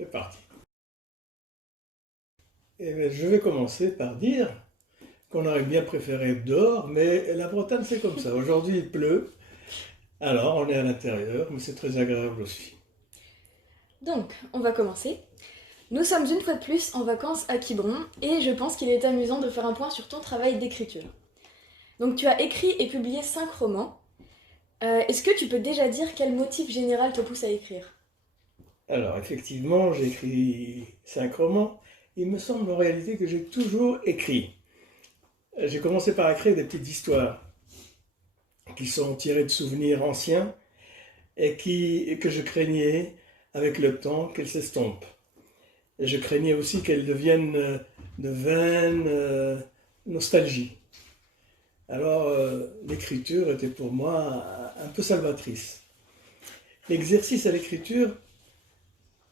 C'est parti. Eh bien, je vais commencer par dire qu'on aurait bien préféré être dehors, mais la Bretagne c'est comme ça. Aujourd'hui il pleut, alors on est à l'intérieur, mais c'est très agréable aussi. Donc, on va commencer. Nous sommes une fois de plus en vacances à Quiberon et je pense qu'il est amusant de faire un point sur ton travail d'écriture. Donc, tu as écrit et publié 5 romans. Est-ce que tu peux déjà dire quel motif général te pousse à écrire? Alors effectivement, j'ai écrit 5 romans. Il me semble en réalité que j'ai toujours écrit. J'ai commencé par écrire des petites histoires qui sont tirées de souvenirs anciens et que je craignais avec le temps qu'elles s'estompent. Et je craignais aussi qu'elles deviennent de vaines nostalgie. Alors l'écriture était pour moi un peu salvatrice. L'exercice à l'écriture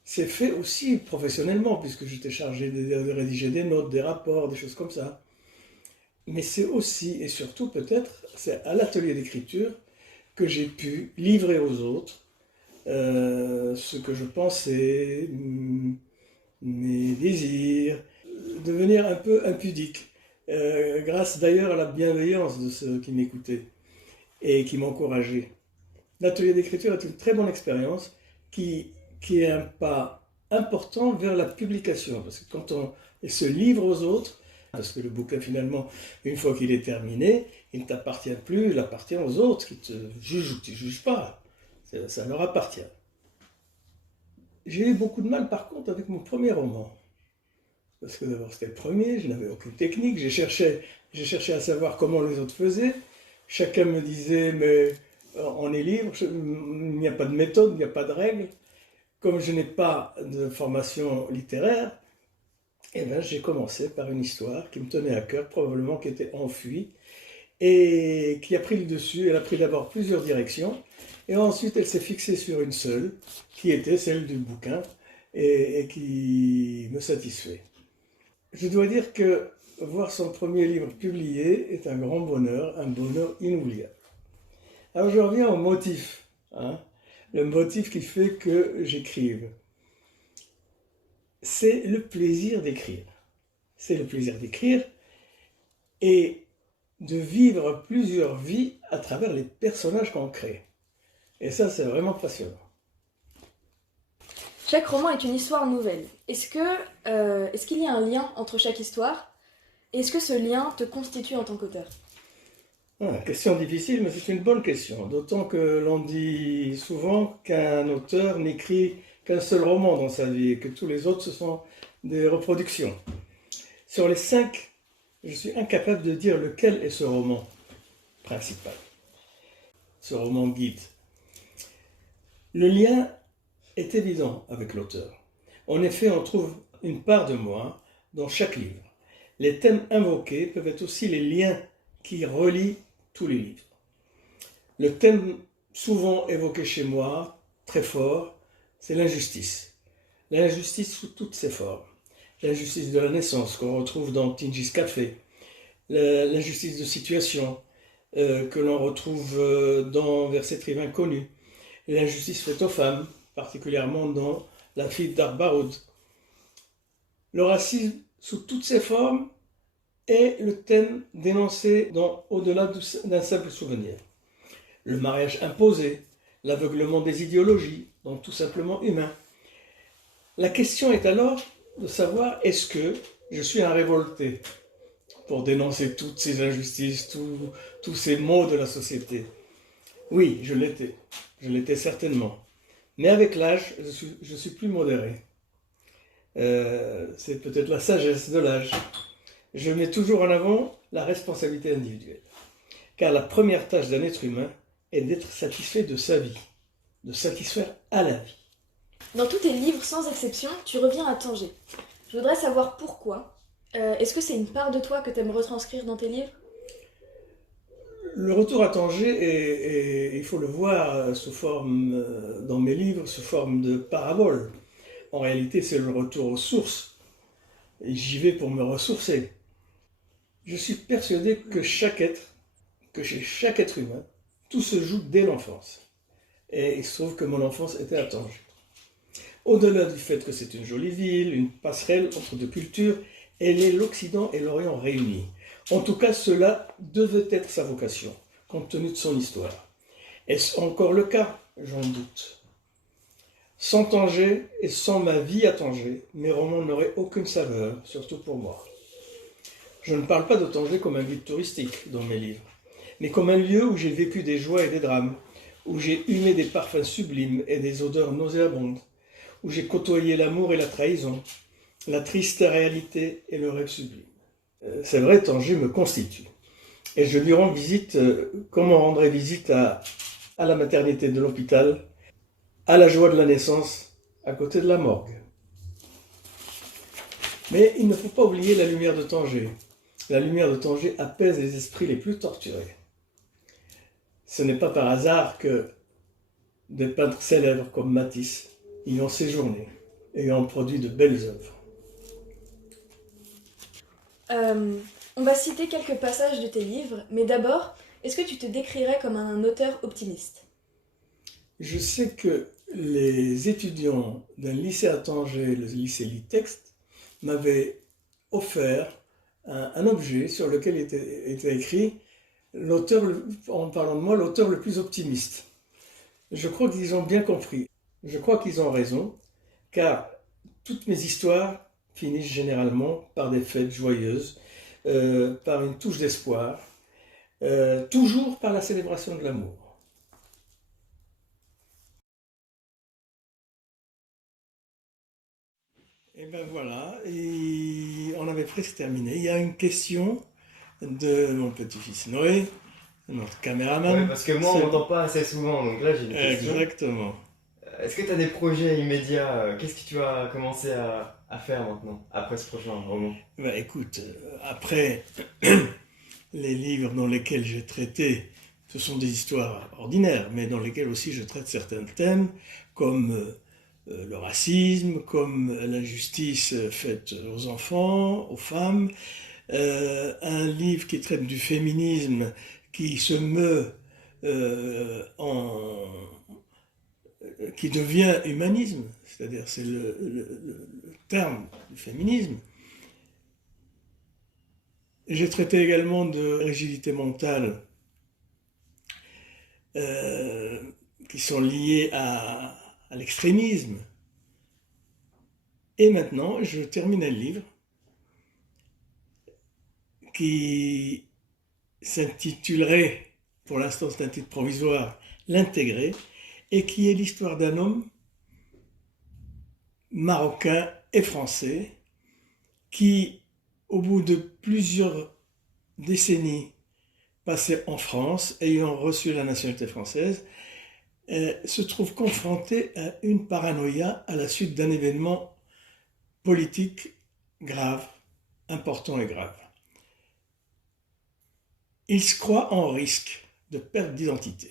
s'est fait aussi professionnellement, puisque j'étais chargé de rédiger des notes, des rapports, des choses comme ça. Mais c'est aussi et surtout peut-être, c'est à l'atelier d'écriture que j'ai pu livrer aux autres ce que je pensais, mes désirs, devenir un peu impudique, grâce d'ailleurs à la bienveillance de ceux qui m'écoutaient et qui m'encourageaient. L'atelier d'écriture est une très bonne expérience qui, qui est un pas important vers la publication, parce que quand on se livre aux autres, parce que le bouquin finalement, une fois qu'il est terminé, il ne t'appartient plus, il appartient aux autres qui te jugent ou qui ne te jugent pas. Ça leur appartient. J'ai eu beaucoup de mal par contre avec mon premier roman. Parce que d'abord c'était le premier, je n'avais aucune technique, j'ai cherché à savoir comment les autres faisaient. Chacun me disait, mais on est libre, il n'y a pas de méthode, il n'y a pas de règle. Comme je n'ai pas de formation littéraire, eh ben, j'ai commencé par une histoire qui me tenait à cœur, probablement qui était enfuie, et qui a pris le dessus. Elle a pris d'abord plusieurs directions, et ensuite elle s'est fixée sur une seule, qui était celle du bouquin, et qui me satisfait. Je dois dire que voir son premier livre publié est un grand bonheur, un bonheur inoubliable. Alors je reviens au motif, hein, le motif qui fait que j'écrive. C'est le plaisir d'écrire. C'est le plaisir d'écrire et de vivre plusieurs vies à travers les personnages qu'on crée. Et ça, c'est vraiment passionnant. Chaque roman est une histoire nouvelle. Est-ce qu'il y a un lien entre chaque histoire? Et est-ce que ce lien te constitue en tant qu'auteur? Question difficile, mais c'est une bonne question. D'autant que l'on dit souvent qu'un auteur n'écrit qu'un seul roman dans sa vie et que tous les autres, ce sont des reproductions. Sur les 5, je suis incapable de dire lequel est ce roman principal, ce roman guide. Le lien est évident avec l'auteur. En effet, on trouve une part de moi dans chaque livre. Les thèmes invoqués peuvent être aussi les liens qui relient tous les livres. Le thème souvent évoqué chez moi, très fort, c'est l'injustice. L'injustice sous toutes ses formes. L'injustice de la naissance qu'on retrouve dans Tinji's Café, l'injustice de situation que l'on retrouve dans Vers cette rive inconnue, l'injustice faite aux femmes, particulièrement dans La fille d'Arbaoud. Le racisme sous toutes ses formes est le thème dénoncé dans Au-delà d'un simple souvenir. Le mariage imposé, l'aveuglement des idéologies, donc tout simplement humain. La question est alors de savoir est-ce que je suis un révolté pour dénoncer toutes ces injustices, tous ces maux de la société. Oui, je l'étais certainement. Mais avec l'âge, je suis plus modéré. C'est peut-être la sagesse de l'âge. Je mets toujours en avant la responsabilité individuelle. Car la première tâche d'un être humain est d'être satisfait de sa vie, de satisfaire à la vie. Dans tous tes livres, sans exception, tu reviens à Tanger. Je voudrais savoir pourquoi. Est-ce que c'est une part de toi que tu aimes retranscrire dans tes livres? Le retour à Tanger, il faut le voir sous forme, dans mes livres, sous forme de parabole. En réalité, c'est le retour aux sources. Et j'y vais pour me ressourcer. Je suis persuadé que chez chaque être humain, tout se joue dès l'enfance. Et il se trouve que mon enfance était à Tanger. Au-delà du fait que c'est une jolie ville, une passerelle entre deux cultures, elle est l'Occident et l'Orient réunis. En tout cas, cela devait être sa vocation, compte tenu de son histoire. Est-ce encore le cas? J'en doute. Sans Tanger et sans ma vie à Tanger, mes romans n'auraient aucune saveur, surtout pour moi. Je ne parle pas de Tanger comme un guide touristique dans mes livres, mais comme un lieu où j'ai vécu des joies et des drames, où j'ai humé des parfums sublimes et des odeurs nauséabondes, où j'ai côtoyé l'amour et la trahison, la triste réalité et le rêve sublime. C'est vrai, Tanger me constitue. Et je lui rends visite comme on rendrait visite à la maternité de l'hôpital, à la joie de la naissance, à côté de la morgue. Mais il ne faut pas oublier la lumière de Tanger. La lumière de Tanger apaise les esprits les plus torturés. Ce n'est pas par hasard que des peintres célèbres comme Matisse y ont séjourné et ont produit de belles œuvres. On va citer quelques passages de tes livres, mais d'abord, est-ce que tu te décrirais comme un auteur optimiste? Je sais que les étudiants d'un lycée à Tanger, le lycée Litext, m'avaient offert un objet sur lequel était écrit l'auteur, en parlant de moi, l'auteur le plus optimiste. Je crois qu'ils ont bien compris. Je crois qu'ils ont raison, car toutes mes histoires finissent généralement par des fêtes joyeuses, par une touche d'espoir, toujours par la célébration de l'amour. Et ben voilà, et on avait presque terminé. Il y a une question de mon petit-fils Noé, notre caméraman. Ouais, parce que moi, on m'entend pas assez souvent, donc là, j'ai une question. Exactement. Est-ce que tu as des projets immédiats? Qu'est-ce que tu vas commencer à faire maintenant, après ce prochain roman? Ben écoute, après les livres dans lesquels j'ai traité, ce sont des histoires ordinaires, mais dans lesquelles aussi je traite certains thèmes, comme le racisme, comme l'injustice faite aux enfants, aux femmes, un livre qui traite du féminisme, qui se meut qui devient humanisme, c'est-à-dire c'est le terme du féminisme. J'ai traité également de rigidité mentale qui sont liées à l'extrémisme. Et maintenant, je termine un livre qui s'intitulerait, pour l'instant c'est un titre provisoire, L'Intégré, et qui est l'histoire d'un homme marocain et français qui, au bout de plusieurs décennies passées en France, ayant reçu la nationalité française, se trouve confronté à une paranoïa à la suite d'un événement politique grave, important et grave. Il se croit en risque de perte d'identité.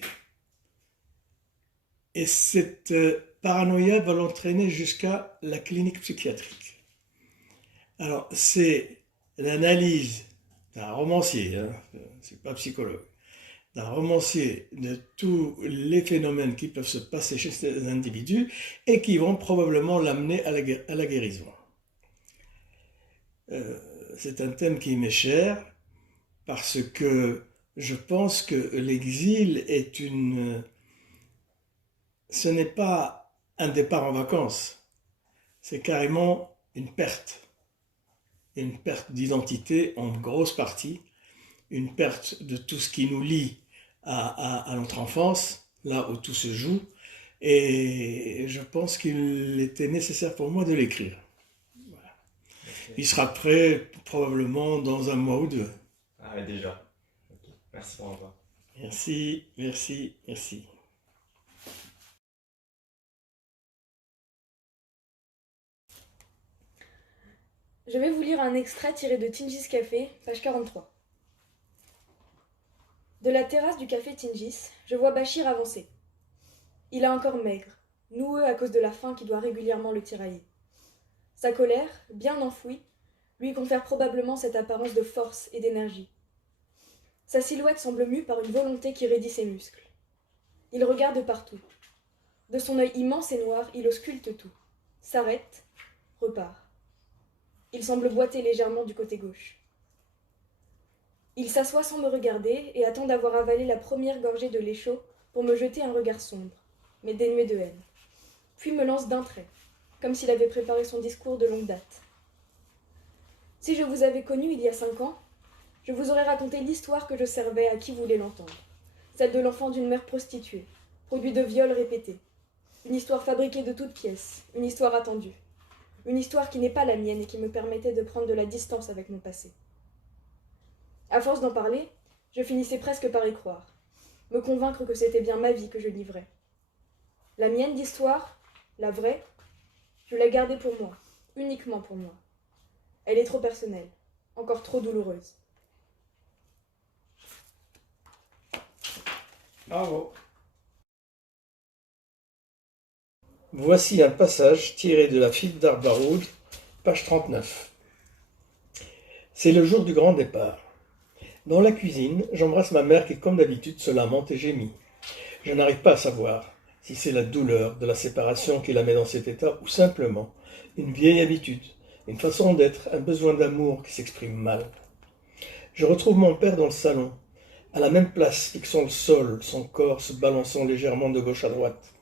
Et cette paranoïa va l'entraîner jusqu'à la clinique psychiatrique. Alors, c'est l'analyse d'un romancier, hein, c'est pas psychologue, d'un romancier de tous les phénomènes qui peuvent se passer chez ces individus et qui vont probablement l'amener à la guérison. C'est un thème qui m'est cher parce que je pense que l'exil est ce n'est pas un départ en vacances, c'est carrément une perte d'identité en grosse partie, une perte de tout ce qui nous lie à notre enfance, là où tout se joue, et je pense qu'il était nécessaire pour moi de l'écrire. Voilà. Ok. Il sera prêt probablement dans un mois ou deux. Ah, ouais, déjà. Ok. Merci pour toi. Merci, merci, merci. Je vais vous lire un extrait tiré de Tingis Café, page 43. De la terrasse du café Tingis, je vois Bachir avancer. Il est encore maigre, noueux à cause de la faim qui doit régulièrement le tirailler. Sa colère, bien enfouie, lui confère probablement cette apparence de force et d'énergie. Sa silhouette semble mue par une volonté qui raidit ses muscles. Il regarde partout. De son œil immense et noir, il ausculte tout. s'arrête, repart. Il semble boiter légèrement du côté gauche. Il s'assoit sans me regarder et attend d'avoir avalé la première gorgée de lait chaud pour me jeter un regard sombre, mais dénué de haine. Puis me lance d'un trait, comme s'il avait préparé son discours de longue date. Si je vous avais connu il y a 5 ans, je vous aurais raconté l'histoire que je servais à qui voulait l'entendre, celle de l'enfant d'une mère prostituée, produit de viols répétés. Une histoire fabriquée de toutes pièces, une histoire attendue. Une histoire qui n'est pas la mienne et qui me permettait de prendre de la distance avec mon passé. À force d'en parler, je finissais presque par y croire, me convaincre que c'était bien ma vie que je livrais. La mienne d'histoire, la vraie, je l'ai gardée pour moi, uniquement pour moi. Elle est trop personnelle, encore trop douloureuse. Bravo. Voici un passage tiré de la Fille d'Arbaroud, page 39. C'est le jour du grand départ. Dans la cuisine, j'embrasse ma mère qui, comme d'habitude, se lamente et gémit. Je n'arrive pas à savoir si c'est la douleur de la séparation qui la met dans cet état ou simplement une vieille habitude, une façon d'être, un besoin d'amour qui s'exprime mal. Je retrouve mon père dans le salon, à la même place, fixant le sol, son corps se balançant légèrement de gauche à droite.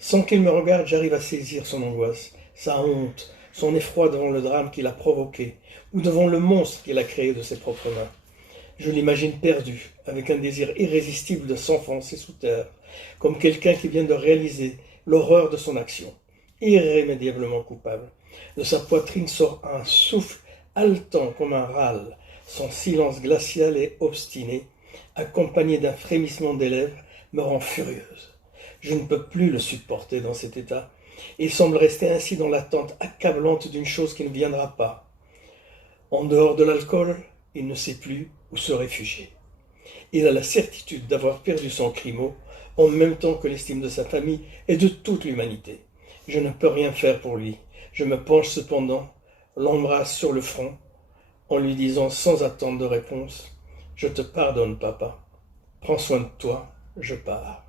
Sans qu'il me regarde, j'arrive à saisir son angoisse, sa honte, son effroi devant le drame qu'il a provoqué, ou devant le monstre qu'il a créé de ses propres mains. Je l'imagine perdu, avec un désir irrésistible de s'enfoncer sous terre, comme quelqu'un qui vient de réaliser l'horreur de son action, irrémédiablement coupable. De sa poitrine sort un souffle haletant comme un râle, son silence glacial et obstiné, accompagné d'un frémissement des lèvres, me rend furieuse. Je ne peux plus le supporter dans cet état. Il semble rester ainsi dans l'attente accablante d'une chose qui ne viendra pas. En dehors de l'alcool, il ne sait plus où se réfugier. Il a la certitude d'avoir perdu son crimo, en même temps que l'estime de sa famille et de toute l'humanité. Je ne peux rien faire pour lui. Je me penche cependant, l'embrasse sur le front, en lui disant sans attendre de réponse « Je te pardonne, papa. Prends soin de toi, je pars. »